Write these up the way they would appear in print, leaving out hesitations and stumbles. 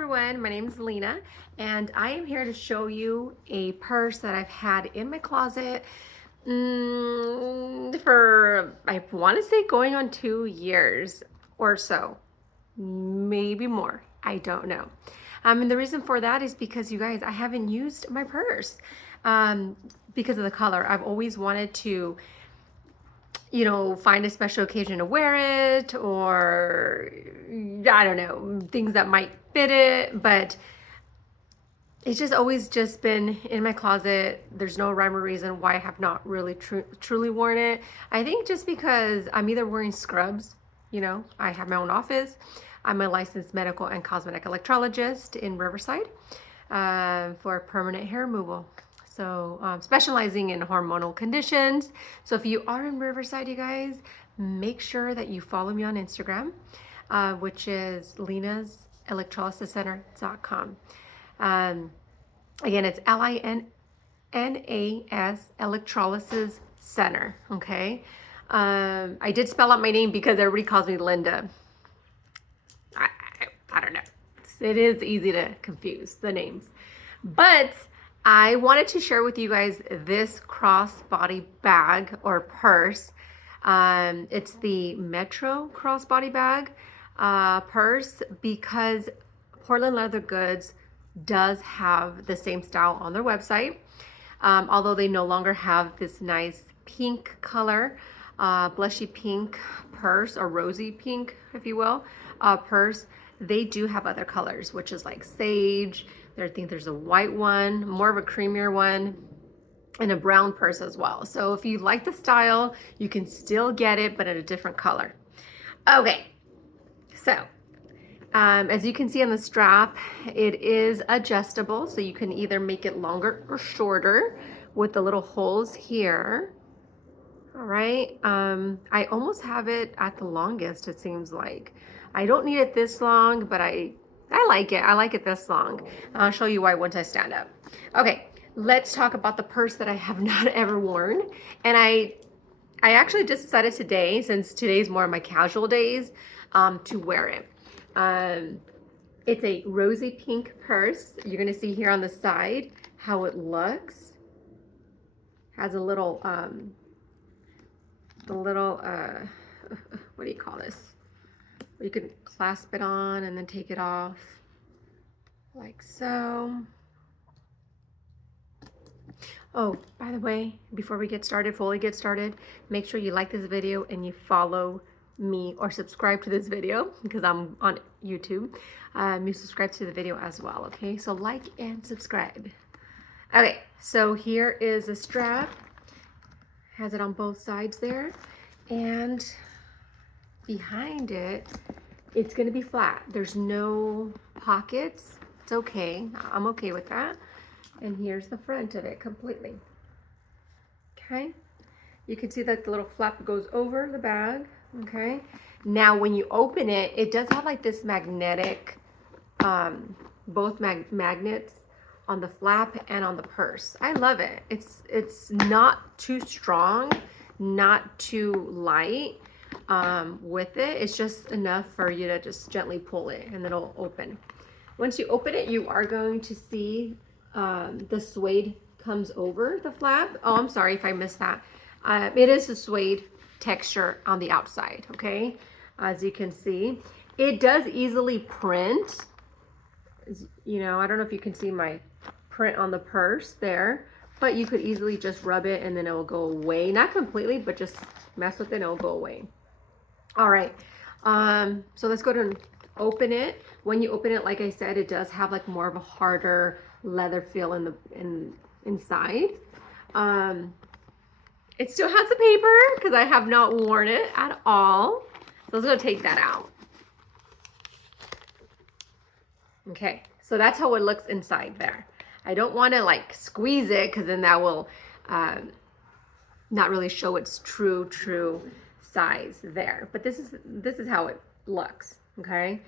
everyone, my name is Lena and I am here to show you a purse that I've had in my closet for, I want to say, going on 2 years or so, maybe more, I don't know. And the reason for that is because, you guys, I haven't used my purse because of the color. I've always wanted to, you know, find a special occasion to wear it, or I don't know, things that might fit it, but it's just always just been in my closet. There's no rhyme or reason why I have not really truly worn it. I think just because I'm either wearing scrubs, you know, I have my own office. I'm a licensed medical and cosmetic electrologist in Riverside for permanent hair removal. So specializing in hormonal conditions. So if you are in Riverside, you guys, make sure that you follow me on Instagram, which is LinaseElectrolysisCenter.com. Again, it's LINAS Electrolysis Center. Okay. I did spell out my name because everybody calls me Linda. I don't know. It is easy to confuse the names, but I wanted to share with you guys this crossbody bag or purse. It's the Metro crossbody bag purse, because Portland Leather Goods does have the same style on their website, although they no longer have this nice pink color, blushy pink purse, or rosy pink, if you will, purse. They do have other colors, which is like sage. I think there's a white one, more of a creamier one, and a brown purse as well. So if you like the style, you can still get it, but in a different color. Okay, so as you can see on the strap, it is adjustable. So you can either make it longer or shorter with the little holes here. All right, I almost have it at the longest, it seems like. I don't need it this long, but I like it. I like it this long. I'll show you why once I stand up. Okay, let's talk about the purse that I have not ever worn. And I actually just decided today, since today's more of my casual days, to wear it. It's a rosy pink purse. You're gonna see here on the side how it looks. Has a little, what do you call this? You can clasp it on and then take it off like so. Oh, by the way, before we fully get started, make sure you like this video and you follow me or subscribe to this video, because I'm on YouTube. You subscribe to the video as well, okay? So like and subscribe. Okay, so here is the strap. Has it on both sides there, and behind it, it's going to be flat. There's no pockets. It's okay. I'm okay with that. And here's the front of it completely. Okay. You can see that the little flap goes over the bag. Okay. Now, when you open it, it does have like this magnetic, both magnets on the flap and on the purse. I love it. It's not too strong, not too light. With it, it's just enough for you to just gently pull it and then it'll open. Once you open it, you are going to see the suede comes over the flap. Oh, I'm sorry if I missed that. It is a suede texture on the outside, okay? As you can see, it does easily print. You know, I don't know if you can see my print on the purse there, but you could easily just rub it and then it will go away. Not completely, but just mess with it and it'll go away. All right, so let's go to open it. When you open it, like I said, it does have like more of a harder leather feel inside. It still has the paper because I have not worn it at all. So let's go take that out. Okay, so that's how it looks inside there. I don't want to like squeeze it, because then that will not really show its true size there, but this is how it looks. Okay,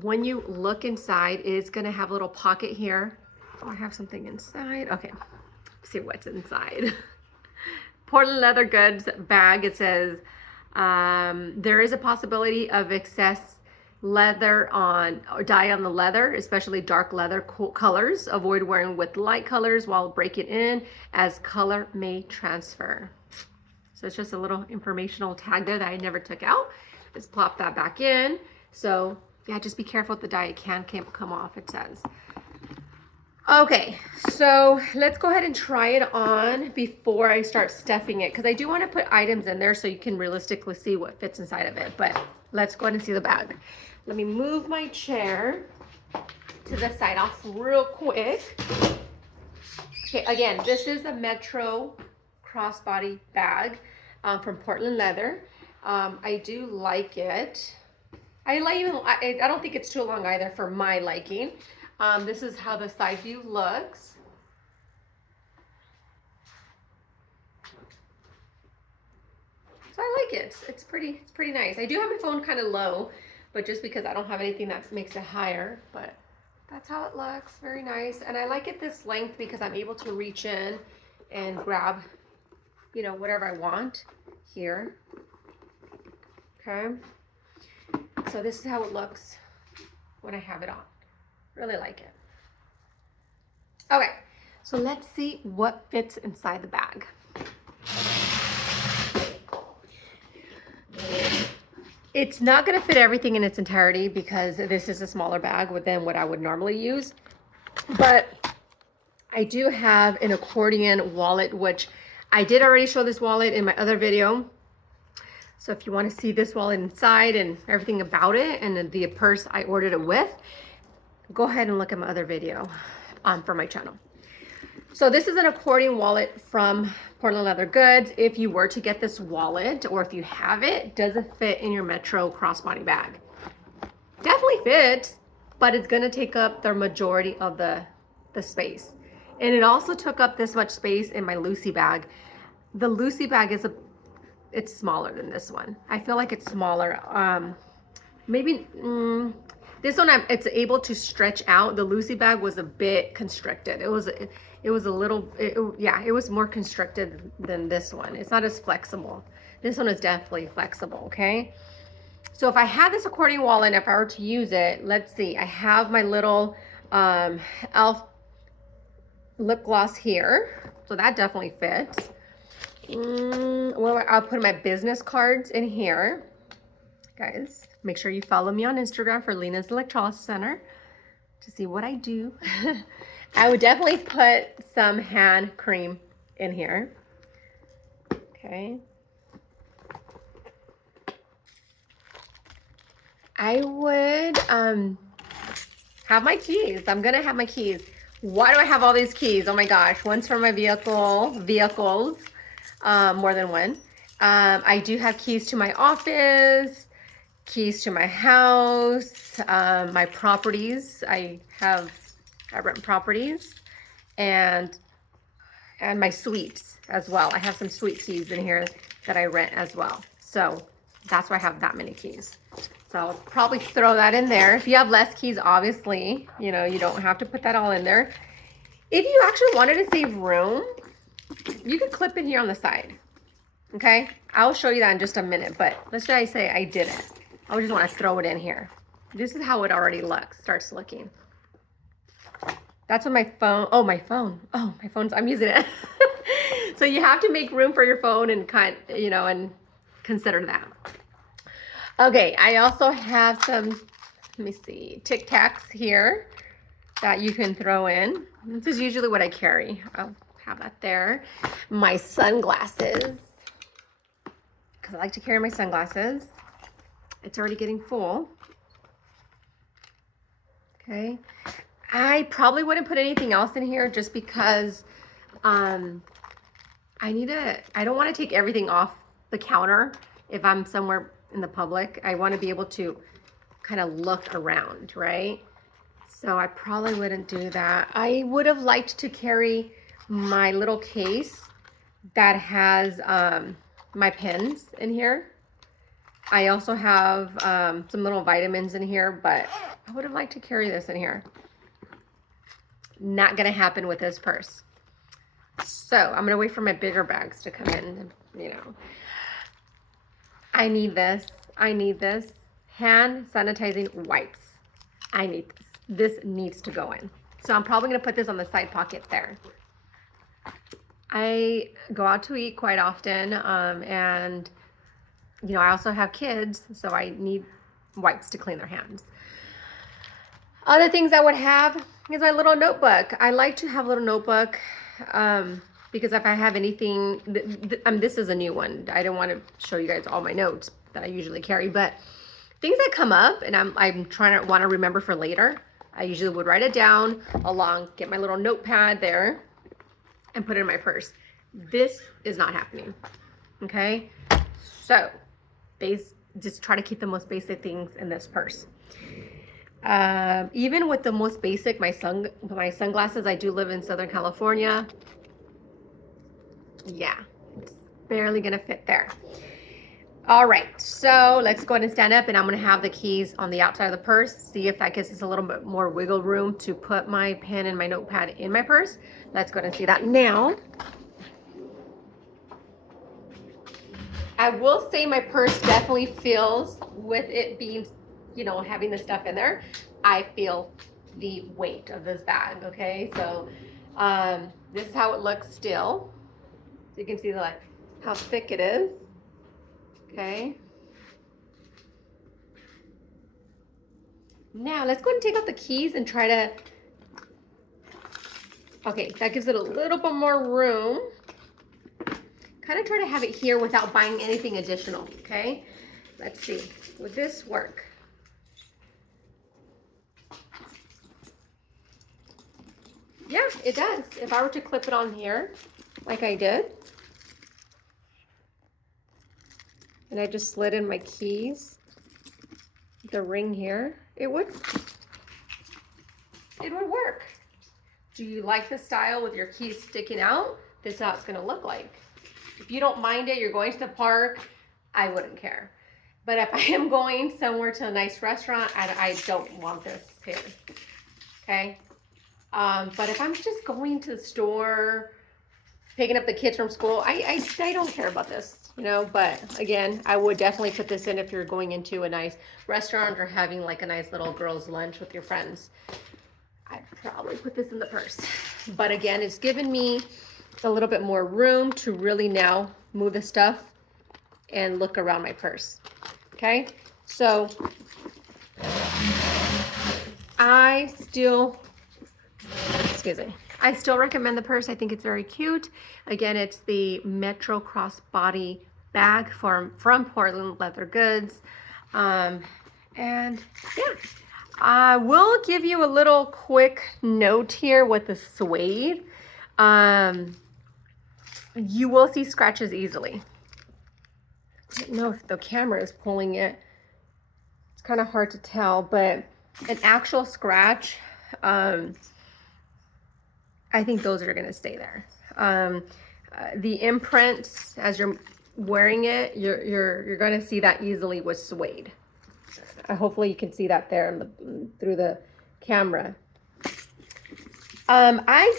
when you look inside, it is going to have a little pocket here. Oh, I have something inside. Okay, let's see what's inside. Portland Leather Goods bag. It says there is a possibility of excess leather on, or dye on the leather, especially dark leather colors. Avoid wearing with light colors while breaking in, as color may transfer. So it's just a little informational tag there that I never took out. Let's plop that back in. So yeah, just be careful with the dye. It can't come off, it says. Okay, so let's go ahead and try it on before I start stuffing it, because I do want to put items in there so you can realistically see what fits inside of it. But let's go ahead and see the bag. Let me move my chair to the side off real quick. Okay, again, this is a Metro crossbody bag from Portland Leather. I do like it. I don't think it's too long either for my liking. This is how the side view looks. So I like it. It's pretty nice. I do have my phone kind of low, but just because I don't have anything that makes it higher, but that's how it looks. Very nice. And I like it this length because I'm able to reach in and grab, you know, whatever I want here. Okay. So this is how it looks when I have it on. Really like it. Okay, so let's see what fits inside the bag. It's not going to fit everything in its entirety because this is a smaller bag than what I would normally use. But I do have an accordion wallet, which I did already show this wallet in my other video. So if you want to see this wallet inside and everything about it and the purse I ordered it with, go ahead and look at my other video for my channel. So this is an accordion wallet from Portland Leather Goods. If you were to get this wallet, or if you have it, does it fit in your Metro crossbody bag? Definitely fit, but it's gonna take up the majority of the space. And it also took up this much space in my Lucy bag. The Lucy bag is it's smaller than this one. I feel like it's smaller. This one it's able to stretch out. The Lucy bag was a bit constricted. It was a little, it was more constricted than this one. It's not as flexible. This one is definitely flexible, okay? So if I had this accordion wallet, if I were to use it, let's see, I have my little e.l.f. lip gloss here. So that definitely fits. Well, I'll put my business cards in here. Guys, make sure you follow me on Instagram for Linas Electrolysis Center to see what I do. I would definitely put some hand cream in here. Okay. I would have my keys. I'm gonna have my keys. Why do I have all these keys? Oh my gosh. One's for my vehicles, more than one. I do have keys to my office, keys to my house, my properties. I rent properties, and my suites as well. I have some suite keys in here that I rent as well. So that's why I have that many keys. So I'll probably throw that in there. If you have less keys, obviously, you know, you don't have to put that all in there. If you actually wanted to save room, you could clip in here on the side. Okay, I'll show you that in just a minute, but let's say I didn't. I just want to throw it in here. This is how it already starts looking. That's what my phone, my phone's, I'm using it. So you have to make room for your phone and and consider that. Okay, I also have some, let me see, Tic Tacs here that you can throw in. This is usually what I carry. I'll have that there. My sunglasses, because I like to carry my sunglasses. It's already getting full. Okay. I probably wouldn't put anything else in here just because I don't want to take everything off the counter if I'm somewhere in the public. I want to be able to kind of look around, right? So I probably wouldn't do that. I would have liked to carry my little case that has my pens in here. I also have some little vitamins in here, but I would have liked to carry this in here. Not gonna happen with this purse. So I'm gonna wait for my bigger bags to come in, you know. I need this. hand sanitizing wipes. I need this. This needs to go in. So I'm probably gonna put this on the side pocket there. I go out to eat quite often, and you know, I also have kids, so I need wipes to clean their hands. Other things I would have is my little notebook. I like to have a little notebook because if I have anything, this is a new one. I don't want to show you guys all my notes that I usually carry, but things that come up and I'm trying to want to remember for later, I usually would write it down along, get my little notepad there and put it in my purse. This is not happening, okay? So just try to keep the most basic things in this purse. Even with the most basic, my sunglasses, I do live in Southern California. Yeah, it's barely gonna fit there. All right, so let's go ahead and stand up, and I'm gonna have the keys on the outside of the purse. See if that gives us a little bit more wiggle room to put my pen and my notepad in my purse. Let's go ahead and see that now. I will say my purse definitely feels, with it being, you know, having the stuff in there, I feel the weight of this bag, okay? So this is how it looks still. So you can see how thick it is, okay? Now let's go ahead and take out the keys and try to, okay, that gives it a little bit more room. Kind of try to have it here without buying anything additional, okay? Let's see, would this work? Yeah, it does. If I were to clip it on here, like I did, and I just slid in my keys, the ring here, it would work. Do you like the style with your keys sticking out? This is how it's gonna look like. If you don't mind it, you're going to the park, I wouldn't care. But if I am going somewhere to a nice restaurant, I don't want this here, okay? But if I'm just going to the store, picking up the kids from school, I don't care about this, you know, but again, I would definitely put this in if you're going into a nice restaurant or having like a nice little girls' lunch with your friends. I'd probably put this in the purse. But again, it's given me a little bit more room to really now move the stuff and look around my purse, okay? So I still recommend the purse. I think it's very cute. Again, it's the Metro crossbody bag from Portland Leather Goods. And yeah, I will give you a little quick note here with the suede. You will see scratches easily. I don't know if the camera is pulling it. It's kind of hard to tell, but an actual scratch, I think those are going to stay there. The imprints, as you're wearing it, you're going to see that easily with suede. Hopefully you can see that there through the camera. I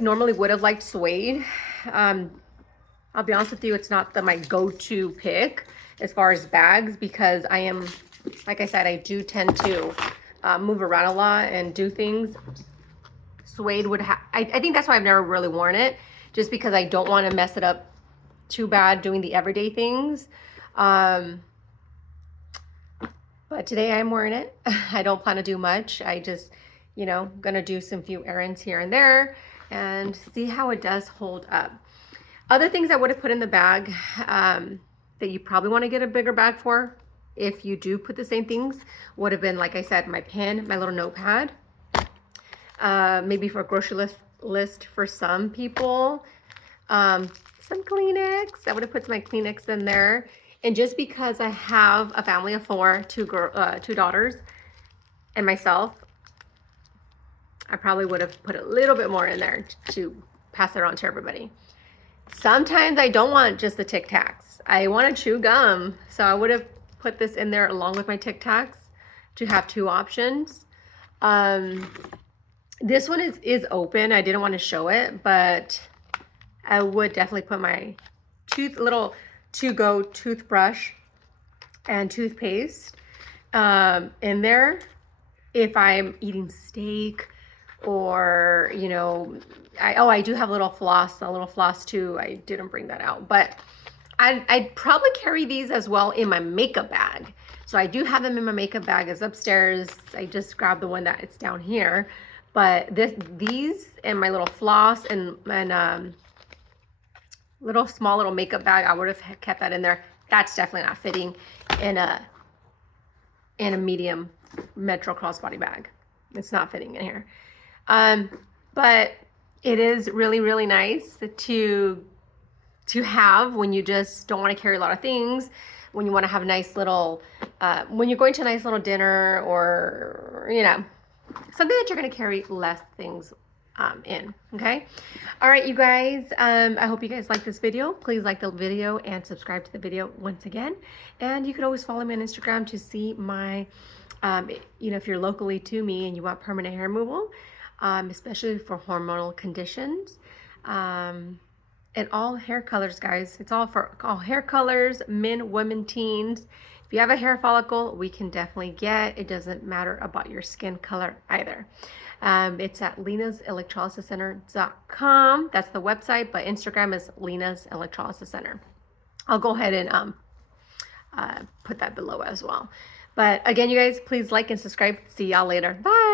normally would have liked suede. I'll be honest with you, it's not my go-to pick as far as bags, because I am, like I said, I do tend to move around a lot and do things. Suede would have, I think that's why I've never really worn it, just because I don't want to mess it up too bad doing the everyday things. But today I'm wearing it. I don't plan to do much. I just, you know, gonna do some few errands here and there and see how it does hold up. Other things I would have put in the bag that you probably want to get a bigger bag for, if you do put the same things, would have been, like I said, my pen, my little notepad, maybe for a grocery list for some people, some Kleenex. I would have put my Kleenex in there. And just because I have a family of four, two daughters, and myself, I probably would have put a little bit more in there to pass it around to everybody. Sometimes I don't want just the Tic Tacs. I want to chew gum. So I would have put this in there along with my Tic Tacs to have two options. This one is open. I didn't want to show it, but I would definitely put my little to-go toothbrush and toothpaste. in there if I'm eating steak, or you know, I do have a little floss too. I didn't bring that out, but I'd probably carry these as well in my makeup bag. So I do have them in my makeup bag. It's upstairs. I just grabbed the one that it's down here. But these and my little floss and little small little makeup bag, I would have kept that in there. That's definitely not fitting in a medium Metro crossbody bag. It's not fitting in here. But it is really, really nice to have when you just don't want to carry a lot of things, when you want to have a nice little, when you're going to a nice little dinner, or, you know, something that you're going to carry less things in. Okay. All right, you guys, I hope you guys like this video. Please like the video and subscribe to the video once again. And you can always follow me on Instagram to see my, you know, if you're locally to me and you want permanent hair removal, especially for hormonal conditions, and all hair colors, guys. It's all for all hair colors, men, women, teens. If you have a hair follicle, we can definitely get. It doesn't matter about your skin color either. It's at LinasElectrolysisCenter.com. That's the website, but Instagram is Linas Electrolysis Center. I'll go ahead and put that below as well. But again, you guys, please like and subscribe. See y'all later. Bye.